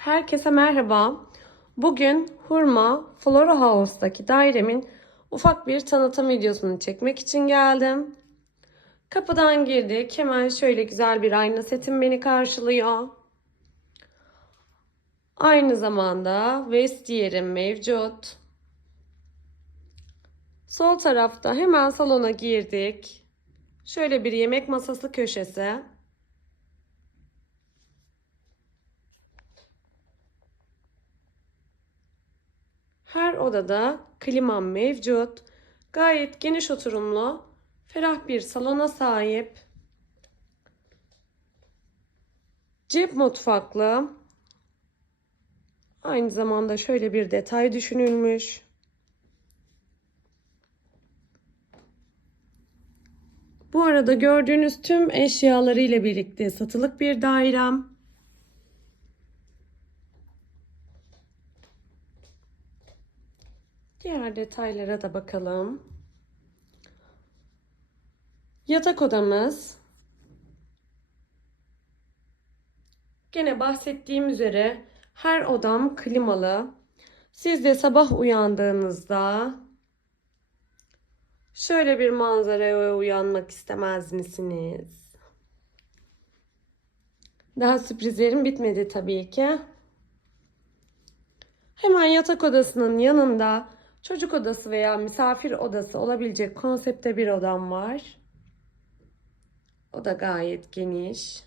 Herkese merhaba. Bugün Hurma Flora House'daki dairemin ufak bir tanıtım videosunu çekmek için geldim. Kapıdan girdik. Hemen şöyle güzel bir ayna setim beni karşılıyor. Aynı zamanda vestiyerim mevcut. Sol tarafta hemen salona girdik. Şöyle bir yemek masası köşesi. Her odada klimam mevcut. Gayet geniş oturumlu, ferah bir salona sahip. Cep mutfaklı. Aynı zamanda şöyle bir detay düşünülmüş. Bu arada gördüğünüz tüm eşyaları ile birlikte satılık bir dairem. Diğer detaylara da bakalım. Yatak odamız. Gene bahsettiğim üzere her odam klimalı. Siz de sabah uyandığınızda şöyle bir manzaraya uyanmak istemez misiniz? Daha sürprizlerim bitmedi tabii ki. Hemen yatak odasının yanında çocuk odası veya misafir odası olabilecek konsepte bir odam var. O da gayet geniş.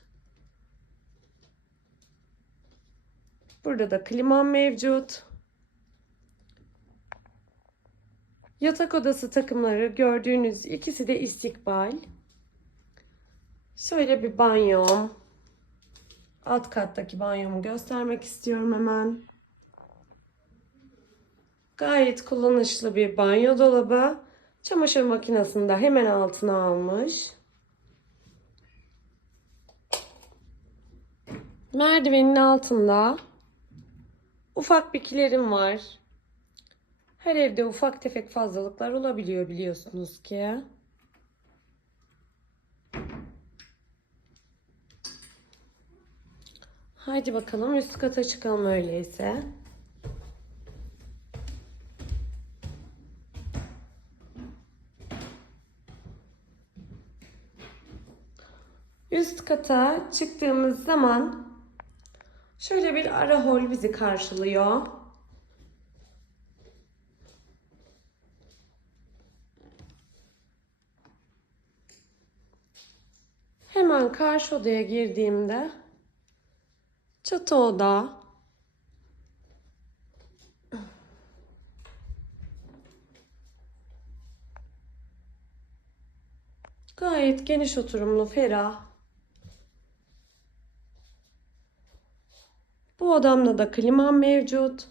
Burada da klimam mevcut. Yatak odası takımları gördüğünüz ikisi de istikbal. Şöyle bir banyom. Alt kattaki banyomu göstermek istiyorum hemen. Gayet kullanışlı bir banyo dolabı. Çamaşır makinesini de hemen altına almış. Merdivenin altında ufak bir kilerim var. Her evde ufak tefek fazlalıklar olabiliyor biliyorsunuz ki. Haydi bakalım üst kata çıkalım öyleyse. Üst kata çıktığımız zaman şöyle bir ara hol bizi karşılıyor. Hemen karşı odaya girdiğimde çatı oda, gayet geniş oturumlu, ferah. Bu odamda da klimam mevcut.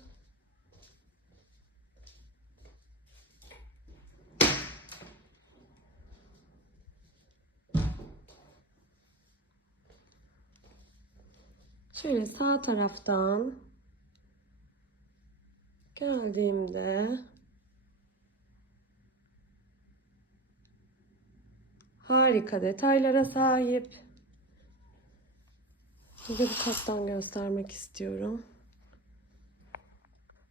Şöyle sağ taraftan geldiğimde harika detaylara sahip. Size bu kattan göstermek istiyorum.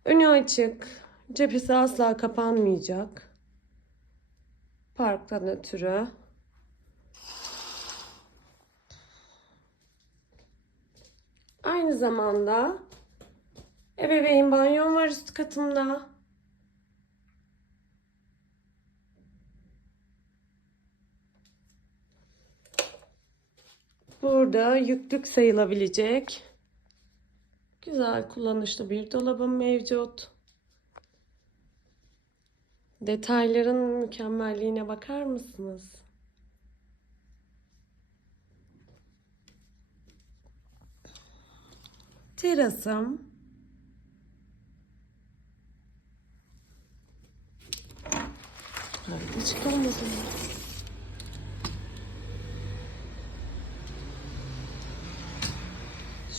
Önü açık. Cephesi asla kapanmayacak. Parktan ötürü. Aynı zamanda ebeveyn banyom var üst katımda. Burada yüklük sayılabilecek güzel kullanışlı bir dolabım mevcut. Detayların mükemmelliğine bakar mısınız? Terasım. Hadi çıkalım o zaman.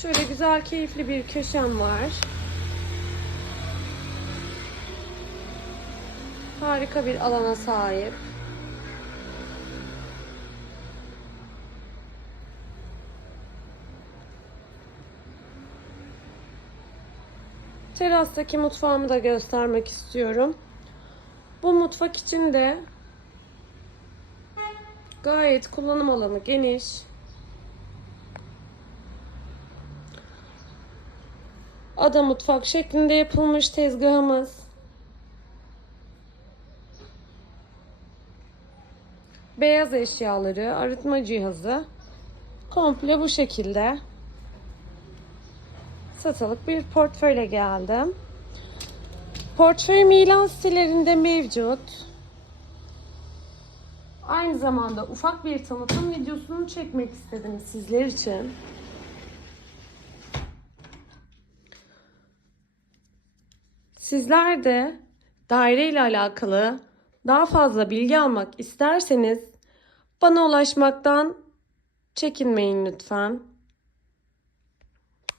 Şöyle güzel, keyifli bir köşem var. Harika bir alana sahip. Terastaki mutfağımı da göstermek istiyorum. Bu mutfak için de gayet kullanım alanı geniş. Ada mutfak şeklinde yapılmış tezgahımız. Beyaz eşyaları, arıtma cihazı komple bu şekilde satılık bir portföyle geldim. Portföyüm ilan sitelerinde mevcut. Aynı zamanda ufak bir tanıtım videosunu çekmek istedim sizler için. Sizler de daire ile alakalı daha fazla bilgi almak isterseniz bana ulaşmaktan çekinmeyin lütfen.